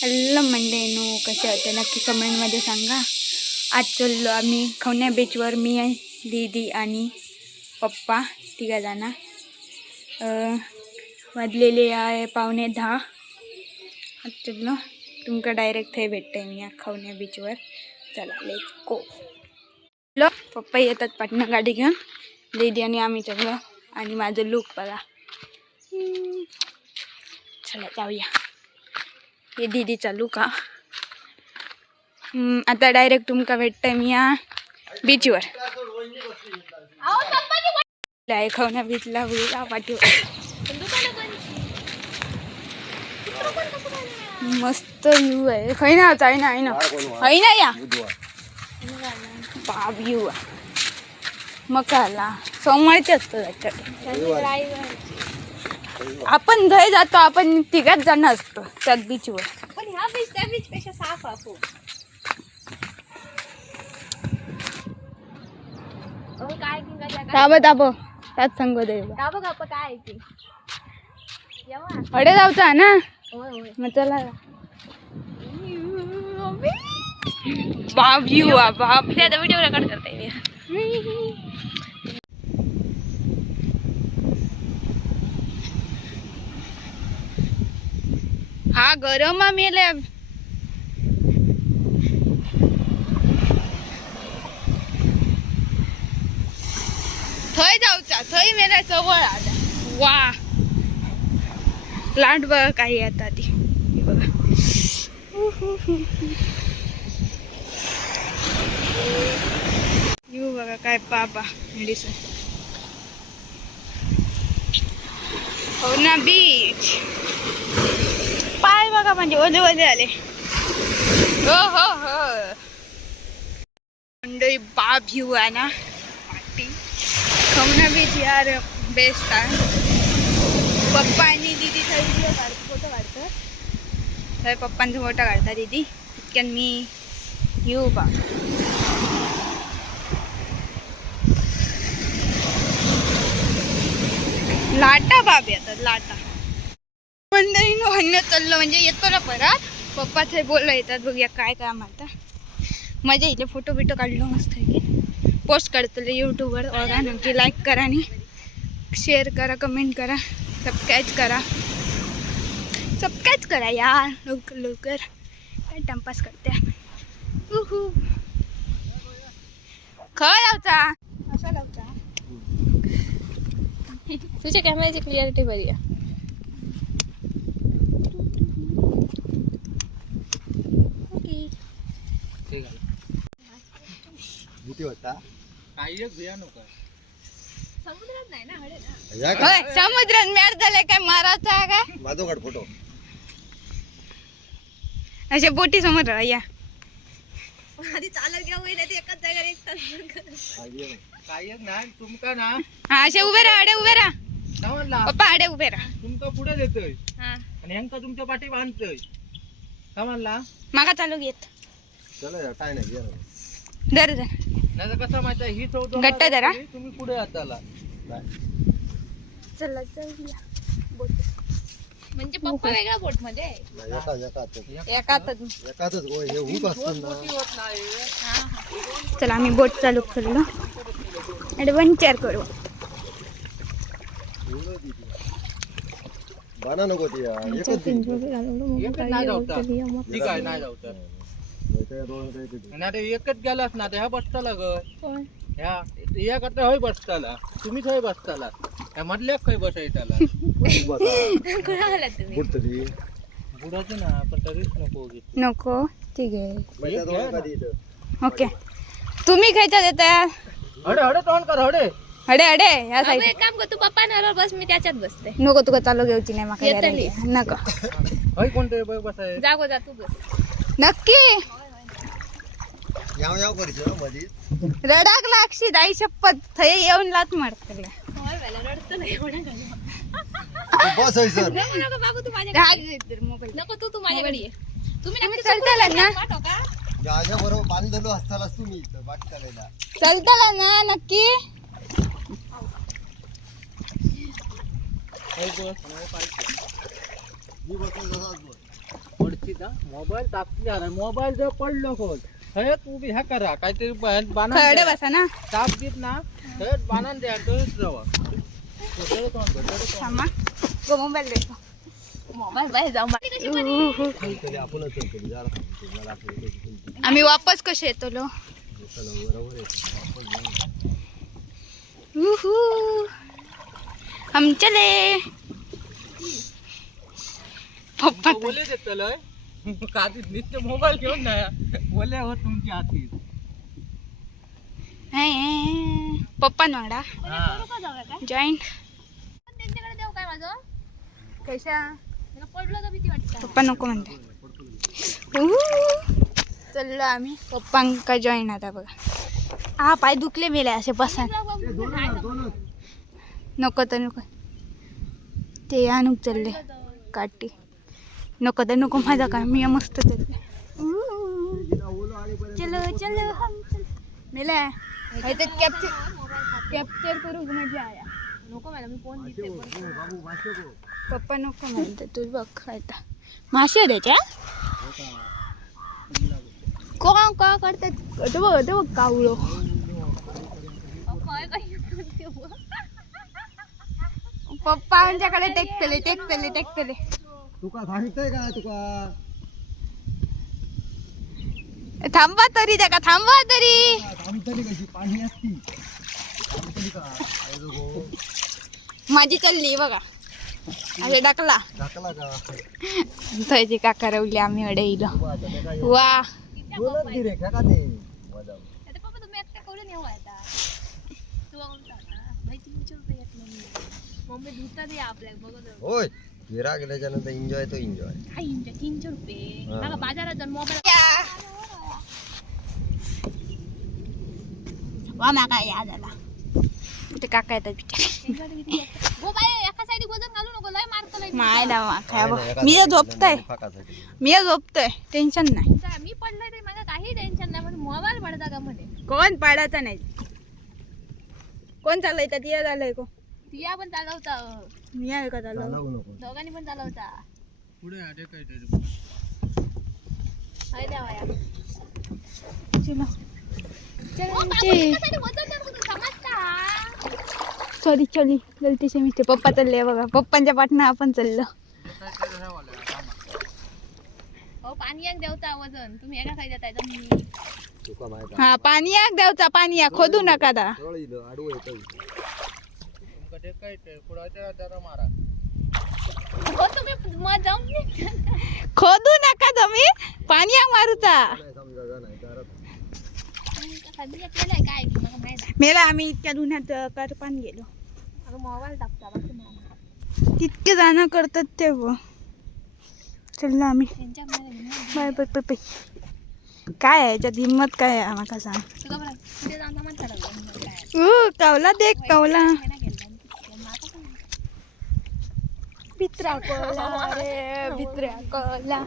Hello मंडळींनो, कसे होते नक्की कमेंटमध्ये सांगा. आज चाललो आम्ही खवण्या बीचवर, मी दीदी आणि पप्पा तिघा जण. वाजलेले आहे 9:15. आज चाललो तुमका डायरेक्ट थंय भेटते मी या खवण्या बीचवर. चला लेट्स गो. लो पप्पा येतात पाटणं गाडी घेऊन, दीदी आणि आम्ही चाललो. आणि माझं लुक बघा. चला जाऊया. हे दीदी चालू का. आता डायरेक्ट तुमका भेटतंय मी या बीचवर. खवण्या बीचला होईल पाठीवर. मस्त व्ह्यू आहे. खै ना चाय ना आहे ना, है ना या बाब व्ह्यू आहे. मकाला सोमवारचे असतो आपण धय जातो. आपण तिघाच जण असतो त्यात बीचवर. पण ह्या बीच त्या बीच पेक्षा साफ असो. काय ताबो त्यात सांगू दे. काय की अडे जाऊचा ना. मग चला बाप व्ह्यू आ बाप. व्हिडिओ रेकॉर्ड करता येईल. हा गरम मेले. थंय जाऊचा, थंय मेला जवळ आला. वा लांट बघा काही येतात ती बघा. येऊ बघा काय पापा मेडिसन. हो ना बीच. पाय बघा म्हणजे ओले ओले आले. हो हो हो मंडळी बाप व्ह्यू आहे ना. खवना बीच यार बेस्ट आहे. पप्पा आणि दीदी थंय व्हिडिओ फोटो काढतात. थंय पप्पांचा फोटो काढता दीदी. इतक्यान मी येऊ बा. लाटा बाब येतात लाटा. मंडळीनं म्हणणं चाललं म्हणजे येतो ना परत. पप्पा थंय बोलला येतात. बघूया काय काय म्हणता. मजा येईल. फोटो बिटो काढलो मस्त आहे. पोस्ट काढतले यूट्यूबवर. बघा नक्की लाईक करा आणि शेअर करा, कमेंट करा, सबस्क्राईब करा यार लवकर लवकर. काय टाइमपास करते. खय लावचा असा लावचा. तुझ्या कॅमेऱ्याची क्लिअरिटी बरी आहे. समुद्रात नाही ना. समुद्रात मॅर झालाय काय मारायचा आहे काय. माझो काढ फोटो. अशा बोटी समोर या. आधी चालत घ्या होईल एकाच जागेवर एक तास. काय नाही तुमका ना. हा असे उभे राहा. अडे उभे राहा पप्पा. अडे उभे राहा. तुमका पुढे देतोय आणि ह्यांका तुमच्या पाठी बांधतोय. का म्हणला मागा चालू घेत. चला काय नाही धर धर. नाही कसं माझ्या ही चौदा गट्टा धरा. तुम्ही पुढे आताला. चला चला बोट. म्हणजे पप्पा वेगळ्या बोट मध्ये एकातच हे हुक असतं ना. चला आम्ही बोट चालू करलो. ॲडव्हेंचर करू. बाना नको ती एकच नाही जाऊचा. ठीक आहे नाही जाऊचा. नाही एकच गेलास ना ह्या बसताला ग. ह्या या करता होय बसताला. तुम्हीच होय बसताला. ह्या मधल्या खय बसायच्याला. बुडाचं ना पण तरीच नको. ठीक आहे ओके. तुम्ही खायचा देता. हडे हडे तोंड कर हडे. अडे अडे या साईड. एक काम कर, तू पप्पा नावर बस, मी त्याच्यात बसते. नको तुका चालू घेऊची नाही माका येतली. guarantee. नको होय कोणते बसाय. जागो जा तू बस. नक्की. याव याव करतो मधी. रडाक लागशी दाई शपथ. थय येऊन लात मारतले. रडत नाही एवढा. बस होय सर. नको बाबू तू माझ्या राग येते मोबाईल. नको तू माझ्याकडे ये. तुम्ही चलताला ना. पाठव का. माझ्या बरोबर बांधलेलो असतालाच तुम्ही इथं बाट करायला. चलताला ना नक्की. मी बसून तसाच बोल. तिथं मोबाईल तापली आला मोबाईल जर पडलो खोल हय तू बी ह्या करा काहीतरी बाणा खरडे बसा ना ताप देत ना हय बाणा द्या तोच जावा थांबा गो मोबाईल देतो मोबाईल बाहेर जाऊन आम्ही वापस कसे येतो लो हम चले पप्पा बोले देतलय कातीत नुसते मोबाईल घेऊन ना बोले हो तुमच्या हातीत पप्पा वांगडा हा जॉईंट त्यांच्याकडे देऊ काय माझं कैसा मला पडलं तर भीती वाटतं पप्पा नको म्हणते चललो आम्ही पप्पांका जॉईन आता बघा हा पाय दुखले मेले असे बसा नको तर नको ते आणूक चालले काठी नको तर नको माझा का मी मस्त चालले चलो चलो हम मेला कॅप्चर करू मजा आया नको मला मी फोन दिसते पप्पा नको म्हणते तू बघ आता मासे द्यायच्या कोण का करतात तो बघ कावळो पप्पा आमच्याकडे टेकतले तुका सांगतोय का तुका थांबा तरी त्या थांबवा तरी आमतरी कशी पाणी असती माझी चालली बघा असे टाकला टाकला का त्याची काका रवली आम्ही अडे इलो वा बोलत गिरे का ते मजा आता पप्पा तुम्ही एकटा करून येऊ आता तू भाई 300 रुपये येत मम्मी धुता दे आपल्या बघत होय गिरा गेल्याच्या नंतर एन्जॉय तो एन्जॉय हा 300 रुपये मला बाजारात जाऊन मोबाईल वा माका याद आला ते काका येतात बिचारे गो बाय एका साईड वजन घालू नको लय मारतो लय माय ना काय मी झोपतोय टेन्शन नाही मी पडलोय तरी मला काही टेन्शन नाही म्हणजे मोबाईल पडता का म्हणे कोण पाडायचा नाही कोण चाललंय त्यात या झालंय को तिया पण चालवता मी आहे का चालू चालवू नको दोघांनी पण चालवता पुढे आले काहीतरी हाय देवाया चलो सॉरी गलती से मिस्टेक पप्पा चालले बघा पप्पांच्या पाठनं आपण चाललो हो पाणी एक देवता वजन तुम्ही एका साईड जाताय तर मी तुका माहित हा पाणी या द्यावचा पाणी या खोदू नका दा आडू येतो तुमका ते काय पुढाच्या जरा मारा हो तुम्ही मग जाऊन खोदू नका तुम्ही पाणी या मारूचा समजा नाही तर खाली केलंय काय मला माहित आहे मेला आम्ही इतक्या दुन्यात करपान गेलो अगं मोबाईल टाकता बाकी मामा तितके जण करतात ते चललो आम्ही त्यांच्या मध्ये बाय बाय बाय बाय काय आहे याच्यात हिंमत काय आहे आम्हाला सांग तुला बरं तिथे जाऊन म्हणता लागलं कावला देख कावला हे ना गेलं भित्र्या कोला रे भित्र्या कोला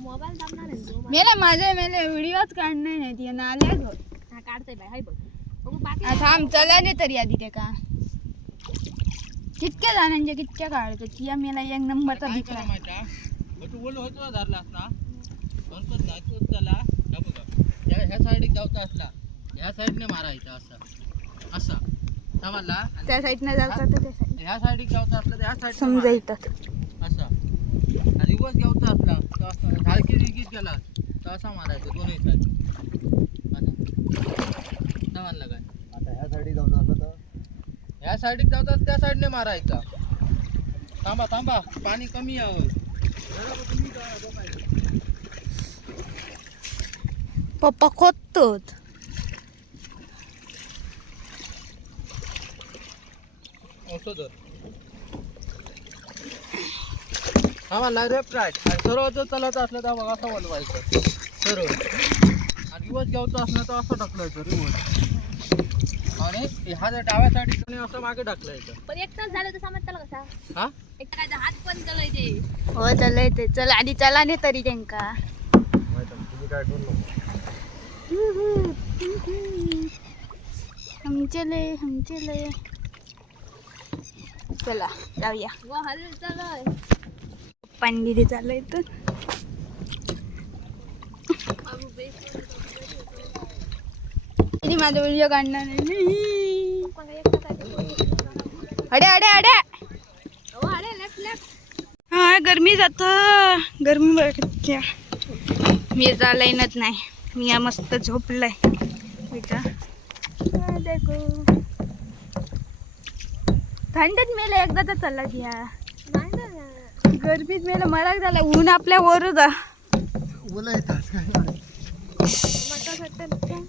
मोबाईल दाबणार आहे तो मेला माझे मेले व्हिडिओच काढणार नाही ती आल्या घर हा काढतोय बाय हाय बघ बघू बाकी थांब चला दे तरी आधी ते का कितक्या जणांचे कितक्या काढतो ती मेला एक नंबरचा काय भित्रा करा माहिती तू बोल होतो धरला असला पण जायचो चला हे बघा ह्या साईडीक जावचा असला ह्या साईडने मारायचा असा असा समजला त्या साईडने जायचं तर त्या साईड ह्या साईडीक जावचा असला तर ह्या साईड समजा येतात असा दिवस घ्यावचा असला तर असा झाडकी विकीत गेला तर असा मारायचा दोन्ही साईड असा समजलं काय आता ह्या साईडी जाऊन असं तर ह्या साईडीक जावता त्या साईडने मारायचा थांबा थांबा पाणी कमी आहे पप्पा खोदतोच असं तर आम्हाला लेफ्ट राईट सर्व जर चालत असलं तर बघा असं वळवायचं सर्व आणि दिवस घ्यायचं असलं तर असं ढकलायचं रिवर्स आणि ह्या डाव्या साईडने असं मागे ढकलायचं पण एक तास झालं तर समजतं कसा हा एक काय हात पण चलाय ते हो चला ते चल आधी चला नाही तरी त्यांका माहित आहे, तुम्ही काय करू नको हम चले चला जाऊया व हल चलाय पाणी दिली चालू इथं किती माझा व्हिडिओ काढणार नाही. अडे अडे अडे हा गरमी जात गरमी बघ मी चालायनच नाही. मी या मस्त झोपलाय बेटा. देखो थंडीत मेला एकदा तर चला घ्या. गरमीत मेला मराक झाला. ऊन आपल्या वर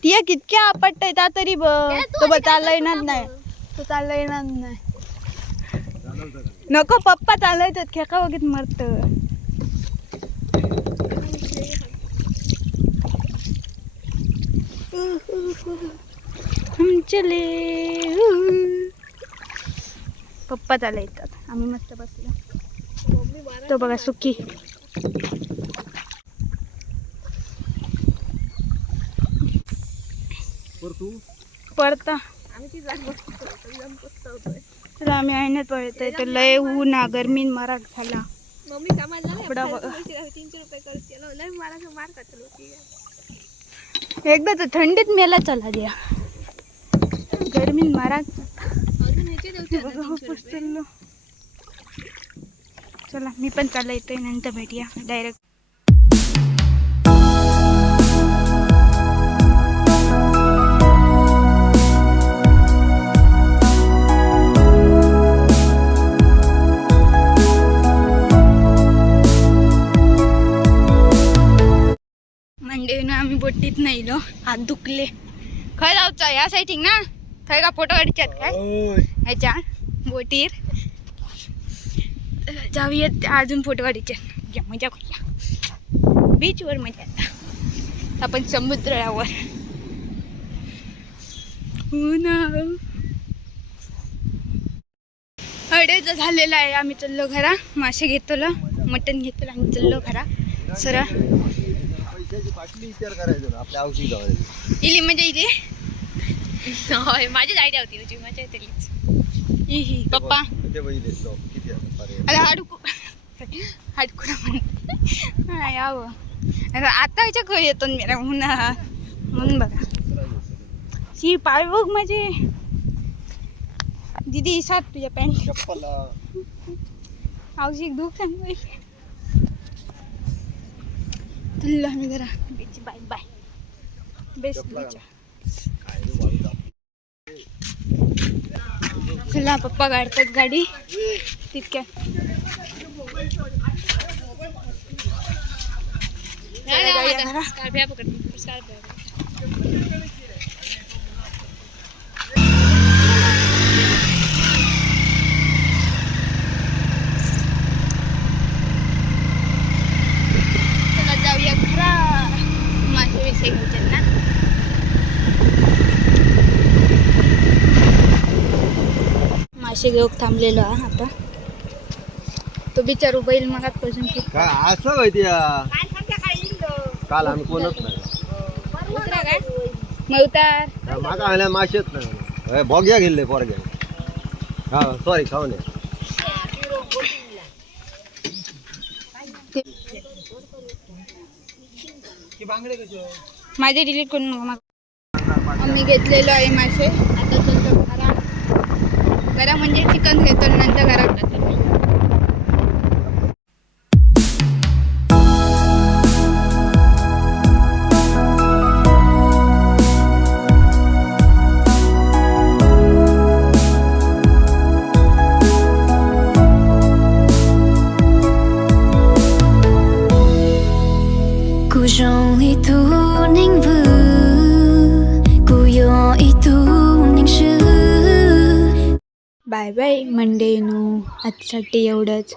ती कितक्या आपटत त्या तरी बघ. तो चालला येणार नाही. तो चालला येणार नाही. नको पप्पा चालवायचं खेका वगैरे मरत. चले पप्पा चालायतात. आम्ही मस्त बसलो. तो बघा सुकी पडता. चला आम्ही आईनच पळतोय. तर लय ऊन ना गरमीन मराक झाला. मम्मी कामाला एवढा बघा 300 रुपये करते लय मार काढतो. एकदा तर थंडीत मेला चला द्या. गरमीन मराक अजून ह्याचे देऊ. चला मी पण चालला येतोय. नंतर भेटूया डायरेक्ट. मंडेनं आम्ही बोटीत नाही लो. हात दुखले. खय जाऊचा या साईटिंग ना. थंय का फोटो काढच्यात काय ह्याच्या बोटीर जाऊयात. अजून फोटो काढायचे. मजा करूया बीचवर. मजा आता आपण समुद्रावर. हो ना अडेच झालेला आहे. आम्ही चाललो घरा. मासे घेतलो मटण घेतलं आम्ही चाललो घरा सरळ. विचार करायचो ना आपल्या औषधी इली म्हणजे इथे माझीच आयडिया होती तुझी. मजा येते पप्पा अरे हाडकू यावं. आता याच्या खय येतो मेरा उन्हा म्हणून बघा. शी पाय बघ माझे दीदी साथ तुझ्या पॅन्ट औषध धूप सांग. तुला आम्ही जरा beach. Bye bye best beach. चला पप्पा काढतात गाडी तितक्या. चला जाऊया खरा. मासे विषय घ्यायचे ना. मासे घेऊन थांबलेलो आता. तो बिचारू बैल मगापासून काय असं माहिती काल आम्ही कोणच नाही. उतरा काय मवतार मागा आल्या माशेच नाही. बॉग्या गेले पोरग्या. हा सॉरी खाऊ नये. माझे डिलीट करून नका. आम्ही घेतलेलो आहे मासे. आता चलतो घरा. घरा म्हणजे चिकन घेतो नंतर घरात जातो. Bye bye Monday no. आजसाठी एवढंच.